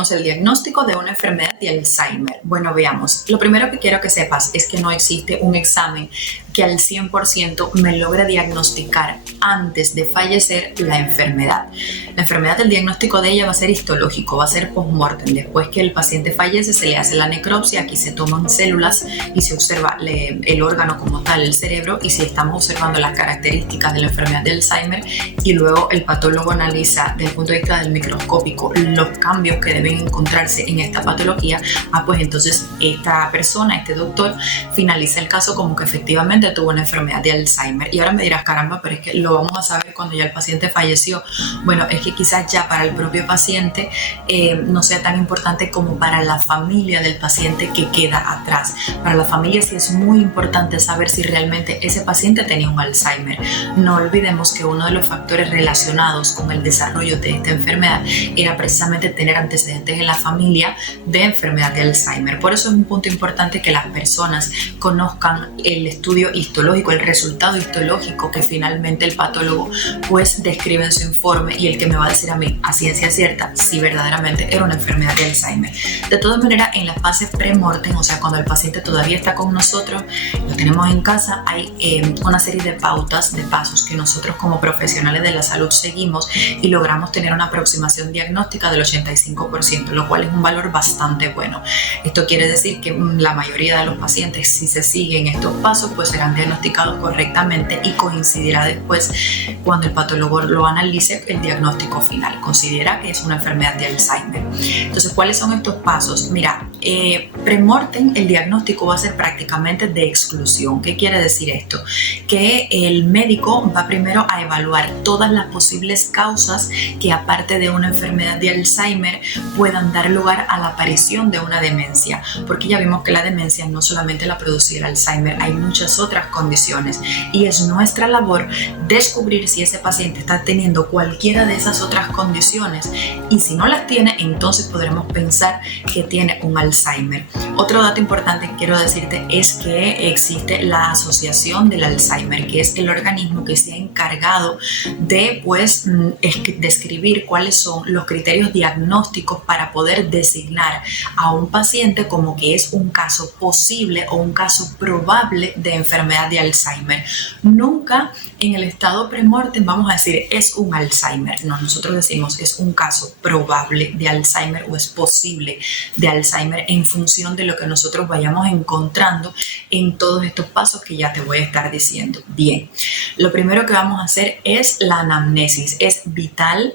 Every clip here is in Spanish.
tenemos el diagnóstico de una enfermedad de Alzheimer. Bueno, veamos. Lo primero que quiero que sepas es que no existe un examen que al 100% me logre diagnosticar antes de fallecer la enfermedad. La enfermedad, el diagnóstico de ella va a ser histológico, va a ser post-mortem. Después que el paciente fallece, se le hace la necropsia, aquí se toman células y se observa el órgano como tal, el cerebro, y si estamos observando las características de la enfermedad de Alzheimer, y luego el patólogo analiza desde el punto de vista del microscópico los cambios que deben encontrarse en esta patología, pues entonces esta persona, este doctor, finaliza el caso como que efectivamente tuvo una enfermedad de Alzheimer. Y ahora me dirás, caramba, pero es que lo vamos a saber cuando ya el paciente falleció. Bueno, es que quizás ya para el propio paciente no sea tan importante como para la familia del paciente que queda atrás. Para la familia sí es muy importante saber si realmente ese paciente tenía un Alzheimer. No olvidemos que uno de los factores relacionados con el desarrollo de esta enfermedad era precisamente tener antecedentes en la familia de enfermedad de Alzheimer. Por eso es un punto importante que las personas conozcan el estudio histológico, el resultado histológico que finalmente el patólogo pues describe en su informe, y el que me va a decir a mí a ciencia cierta si verdaderamente era una enfermedad de Alzheimer. De todas maneras, en la fase pre-mortem, o sea, cuando el paciente todavía está con nosotros, lo tenemos en casa, hay una serie de pautas, de pasos que nosotros como profesionales de la salud seguimos y logramos tener una aproximación diagnóstica del 85%, lo cual es un valor bastante bueno. Esto quiere decir que la mayoría de los pacientes, si se siguen estos pasos, pues serán diagnosticados correctamente y coincidirá después, cuando el patólogo lo analice, el diagnóstico final. Considera que es una enfermedad de Alzheimer. Entonces, ¿cuáles son estos pasos? Mira, pre-mortem el diagnóstico va a ser prácticamente de exclusión. ¿Qué quiere decir esto? Que el médico va primero a evaluar todas las posibles causas que, aparte de una enfermedad de Alzheimer, puedan dar lugar a la aparición de una demencia, porque ya vimos que la demencia no solamente la produce el Alzheimer, hay muchas otras condiciones, y es nuestra labor descubrir si ese paciente está teniendo cualquiera de esas otras condiciones, y si no las tiene, entonces podremos pensar que tiene un Alzheimer. Otro dato importante que quiero decirte es que existe la Asociación del Alzheimer, que es el organismo que se ha encargado de describir cuáles son los criterios diagnósticos para poder designar a un paciente como que es un caso posible o un caso probable de enfermedad de Alzheimer. Nunca en el estado pre-mortem vamos a decir es un Alzheimer. No, nosotros decimos es un caso probable de Alzheimer o es posible de Alzheimer, en función de lo que nosotros vayamos encontrando en todos estos pasos que ya te voy a estar diciendo. Bien, lo primero que vamos a hacer es la anamnesis. Es vital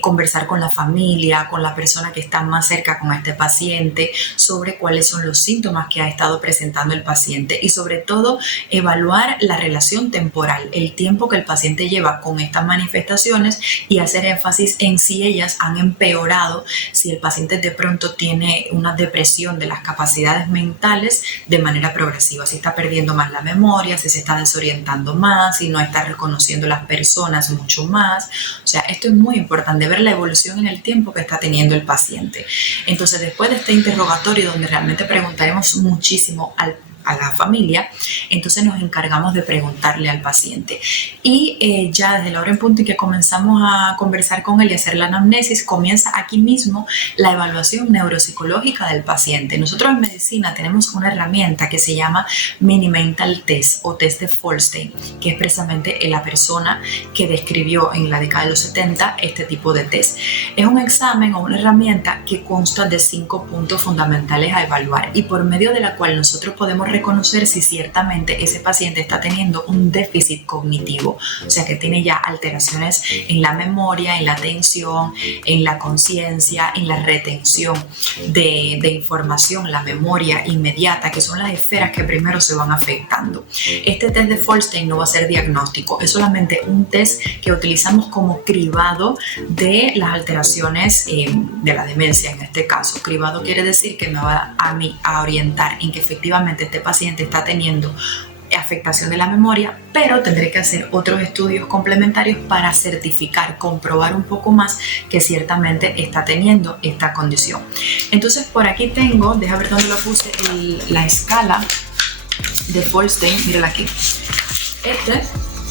conversar con la familia, con la persona que está más cerca con este paciente, sobre cuáles son los síntomas que ha estado presentando el paciente, y sobre todo evaluar la relación temporal, el tiempo que el paciente lleva con estas manifestaciones, y hacer énfasis en si ellas han empeorado, si el paciente de pronto tiene una depresión de las capacidades mentales de manera progresiva, si está perdiendo más la memoria, si se está desorientando más, si no está reconociendo las personas mucho más. O sea, esto es muy importante, ver la evolución en el tiempo que está teniendo el paciente. Entonces, después de este interrogatorio, donde realmente preguntaremos muchísimo a la familia, entonces nos encargamos de preguntarle al paciente, y ya desde la hora en punto en que comenzamos a conversar con él y hacer la anamnesis, comienza aquí mismo la evaluación neuropsicológica del paciente. Nosotros en medicina tenemos una herramienta que se llama Mini Mental Test o test de Folstein, que es precisamente la persona que describió en la década de los 70 este tipo de test. Es un examen o una herramienta que consta de 5 puntos fundamentales a evaluar, y por medio de la cual nosotros podemos reconocer si ciertamente ese paciente está teniendo un déficit cognitivo, o sea que tiene ya alteraciones en la memoria, en la atención, en la conciencia, en la retención de información, la memoria inmediata, que son las esferas que primero se van afectando. Este test de Folstein no va a ser diagnóstico, es solamente un test que utilizamos como cribado de las alteraciones de la demencia en este caso. Cribado quiere decir que me va a mí a orientar en que efectivamente este paciente está teniendo afectación de la memoria, pero tendré que hacer otros estudios complementarios para certificar, comprobar un poco más que ciertamente está teniendo esta condición. Entonces, por aquí tengo, deja ver dónde lo puse, la escala de Folstein, mírala aquí.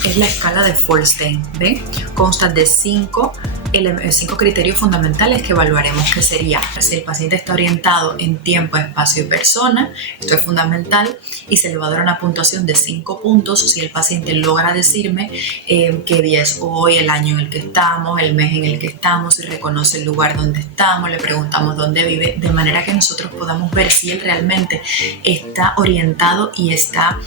Es la escala de Folstein, ¿ven? Consta de 5 5 criterios fundamentales que evaluaremos, que sería si el paciente está orientado en tiempo, espacio y persona, esto es fundamental, y se le va a dar una puntuación de 5 puntos si el paciente logra decirme qué día es hoy, el año en el que estamos, el mes en el que estamos, si reconoce el lugar donde estamos, le preguntamos dónde vive, de manera que nosotros podamos ver si él realmente está orientado y está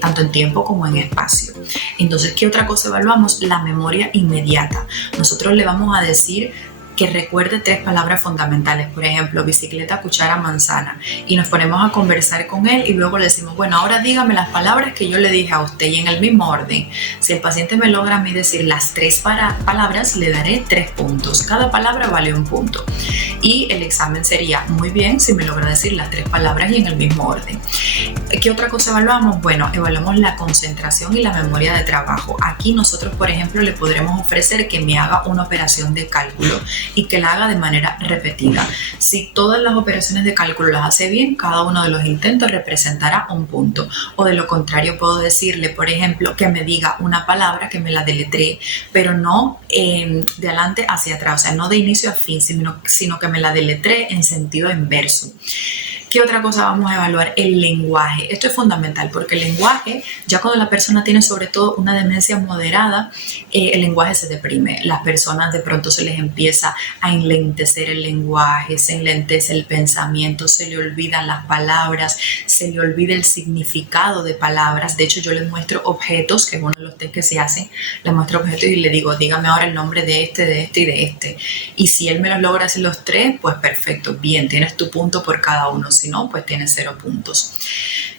tanto en tiempo como en espacio. Entonces, ¿qué otra cosa evaluamos? La memoria inmediata. Nosotros le vamos a decir que recuerde 3 palabras fundamentales, por ejemplo, bicicleta, cuchara, manzana, y nos ponemos a conversar con él y luego le decimos, bueno, ahora dígame las palabras que yo le dije a usted, y en el mismo orden. Si el paciente me logra a mí decir las 3 palabras, le daré 3 puntos. Cada palabra vale 1 punto. Y el examen sería muy bien si me logra decir las 3 palabras y en el mismo orden. ¿Qué otra cosa evaluamos? Bueno, evaluamos la concentración y la memoria de trabajo. Aquí nosotros, por ejemplo, le podremos ofrecer que me haga una operación de cálculo y que la haga de manera repetida. Si todas las operaciones de cálculo las hace bien, cada uno de los intentos representará 1 punto. O de lo contrario, puedo decirle, por ejemplo, que me diga una palabra, que me la deletree, pero no de adelante hacia atrás, o sea, no de inicio a fin, sino que me la deletree en sentido inverso. ¿Qué otra cosa vamos a evaluar? El lenguaje. Esto es fundamental porque el lenguaje, ya cuando la persona tiene sobre todo una demencia moderada, el lenguaje se deprime. Las personas de pronto se les empieza a enlentecer el lenguaje, se enlentece el pensamiento, se le olvidan las palabras, se le olvida el significado de palabras. De hecho, yo les muestro objetos, que es uno de los test que se hacen, les muestro objetos y le digo, dígame ahora el nombre de este, de este y de este. Y si él me los logra hacer los 3, pues perfecto, bien, tienes tu punto por cada uno. Si no, pues tiene 0 puntos.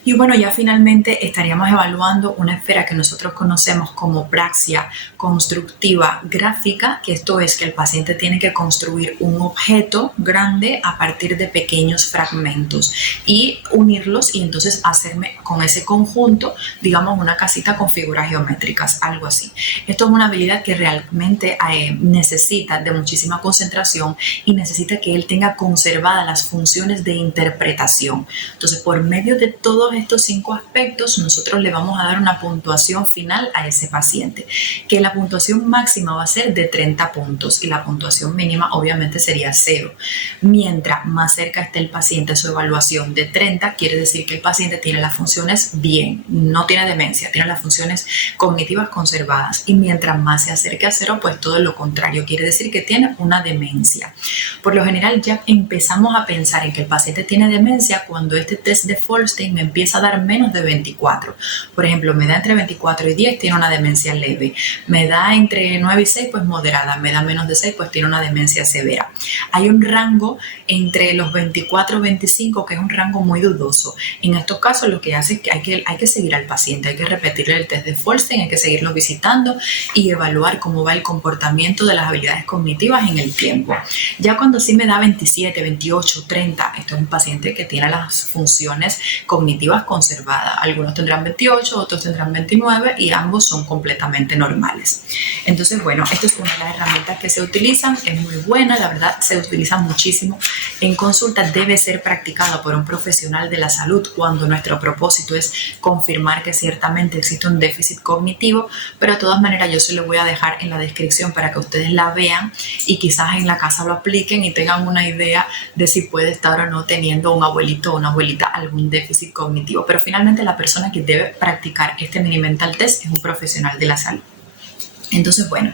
Y bueno, ya finalmente estaríamos evaluando una esfera que nosotros conocemos como praxia constructiva gráfica, que esto es que el paciente tiene que construir un objeto grande a partir de pequeños fragmentos y unirlos y entonces hacerme con ese conjunto, digamos, una casita con figuras geométricas, algo así. Esto es una habilidad que realmente necesita de muchísima concentración y necesita que él tenga conservadas las funciones de interpretación. Entonces, por medio de todos estos 5 aspectos, nosotros le vamos a dar una puntuación final a ese paciente, que la puntuación máxima va a ser de 30 puntos y la puntuación mínima obviamente sería 0. Mientras más cerca esté el paciente a su evaluación de 30, quiere decir que el paciente tiene las funciones bien, no tiene demencia, tiene las funciones cognitivas conservadas, y mientras más se acerque a 0, pues todo lo contrario, quiere decir que tiene una demencia. Por lo general ya empezamos a pensar en que el paciente tiene demencia cuando este test de Folstein me empieza a dar menos de 24. Por ejemplo, me da entre 24 y 10, tiene una demencia leve. Me da entre 9 y 6, pues moderada. Me da menos de 6, pues tiene una demencia severa. Hay un rango entre los 24 y 25 que es un rango muy dudoso. En estos casos lo que hace es que hay que seguir al paciente, hay que repetirle el test de Folstein, hay que seguirlo visitando y evaluar cómo va el comportamiento de las habilidades cognitivas en el tiempo. Ya cuando sí me da 27, 28, 30, esto es un paciente que tiene las funciones cognitivas conservadas. Algunos tendrán 28, otros tendrán 29 y ambos son completamente normales. Entonces, bueno, esto es una de las herramientas que se utilizan, es muy buena, la verdad se utiliza muchísimo en consulta, debe ser practicada por un profesional de la salud cuando nuestro propósito es confirmar que ciertamente existe un déficit cognitivo, pero de todas maneras yo se lo voy a dejar en la descripción para que ustedes la vean y quizás en la casa lo apliquen y tengan una idea de si puede estar o no teniendo un abuelito o una abuelita algún déficit cognitivo. Pero finalmente la persona que debe practicar este mini mental test es un profesional de la salud. Entonces, bueno,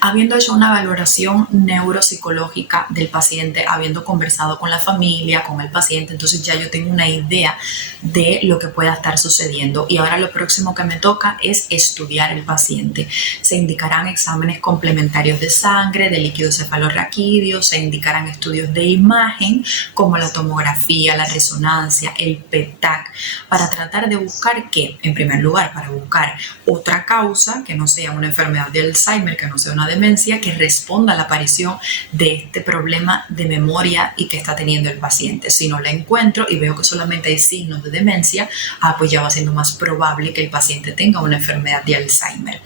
habiendo hecho una valoración neuropsicológica del paciente, habiendo conversado con la familia, con el paciente, entonces ya yo tengo una idea de lo que pueda estar sucediendo. Y ahora lo próximo que me toca es estudiar el paciente. Se indicarán exámenes complementarios de sangre, de líquido cefalorraquídeo, se indicarán estudios de imagen como la tomografía, la resonancia, el PET-TAC, para tratar de buscar ¿qué? En primer lugar, para buscar otra causa que no sea una enfermedad de Alzheimer, que no sea una demencia, que responda a la aparición de este problema de memoria y que está teniendo el paciente. Si no la encuentro y veo que solamente hay signos de demencia, pues ya va siendo más probable que el paciente tenga una enfermedad de Alzheimer.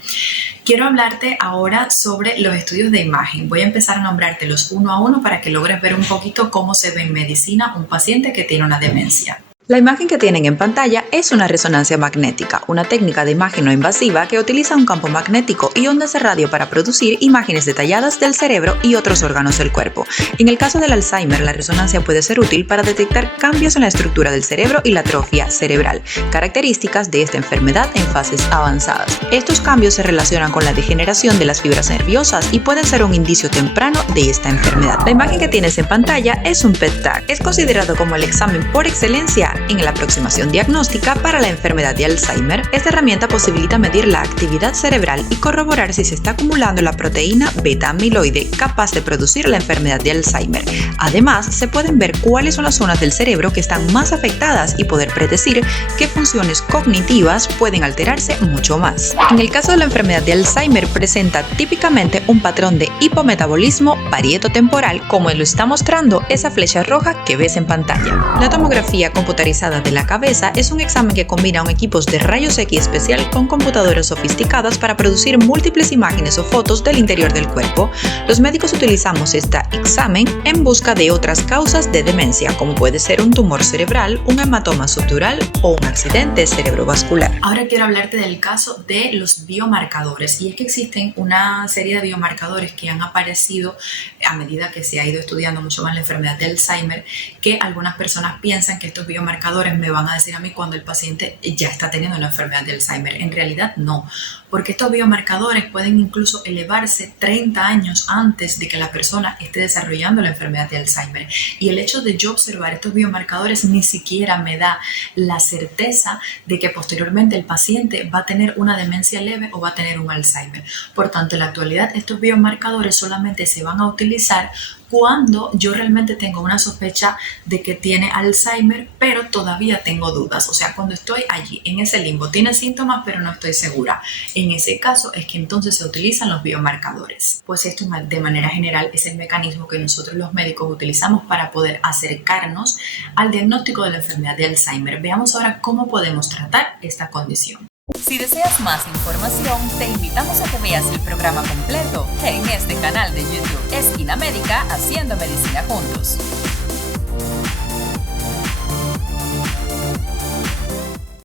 Quiero hablarte ahora sobre los estudios de imagen. Voy a empezar a nombrártelos uno a uno para que logres ver un poquito cómo se ve en medicina un paciente que tiene una demencia. La imagen que tienen en pantalla es una resonancia magnética, una técnica de imagen no invasiva que utiliza un campo magnético y ondas de radio para producir imágenes detalladas del cerebro y otros órganos del cuerpo. En el caso del Alzheimer, la resonancia puede ser útil para detectar cambios en la estructura del cerebro y la atrofia cerebral, características de esta enfermedad en fases avanzadas. Estos cambios se relacionan con la degeneración de las fibras nerviosas y pueden ser un indicio temprano de esta enfermedad. La imagen que tienes en pantalla es un PET-TAC. Es considerado como el examen por excelencia en la aproximación diagnóstica para la enfermedad de Alzheimer. Esta herramienta posibilita medir la actividad cerebral y corroborar si se está acumulando la proteína beta-amiloide capaz de producir la enfermedad de Alzheimer. Además, se pueden ver cuáles son las zonas del cerebro que están más afectadas y poder predecir qué funciones cognitivas pueden alterarse mucho más. En el caso de la enfermedad de Alzheimer, presenta típicamente un patrón de hipometabolismo parietotemporal, como lo está mostrando esa flecha roja que ves en pantalla. La tomografía computarizada de la cabeza es un examen que combina un equipo de rayos X especial con computadoras sofisticadas para producir múltiples imágenes o fotos del interior del cuerpo. Los médicos utilizamos este examen en busca de otras causas de demencia, como puede ser un tumor cerebral, un hematoma subdural o un accidente cerebrovascular. Ahora quiero hablarte del caso de los biomarcadores, y es que existen una serie de biomarcadores que han aparecido a medida que se ha ido estudiando mucho más la enfermedad de Alzheimer, que algunas personas piensan que estos biomarcadores me van a decir a mí cuando el paciente ya está teniendo una enfermedad de Alzheimer. En realidad no, porque estos biomarcadores pueden incluso elevarse 30 años antes de que la persona esté desarrollando la enfermedad de Alzheimer. Y el hecho de yo observar estos biomarcadores ni siquiera me da la certeza de que posteriormente el paciente va a tener una demencia leve o va a tener un Alzheimer. Por tanto, en la actualidad estos biomarcadores solamente se van a utilizar cuando yo realmente tengo una sospecha de que tiene Alzheimer, pero todavía tengo dudas. O sea, cuando estoy allí, en ese limbo, tiene síntomas, pero no estoy segura. En ese caso es que entonces se utilizan los biomarcadores. Pues esto, de manera general, es el mecanismo que nosotros los médicos utilizamos para poder acercarnos al diagnóstico de la enfermedad de Alzheimer. Veamos ahora cómo podemos tratar esta condición. Si deseas más información, te invitamos a que veas el programa completo en este canal de YouTube, Esquina Médica Haciendo Medicina Juntos.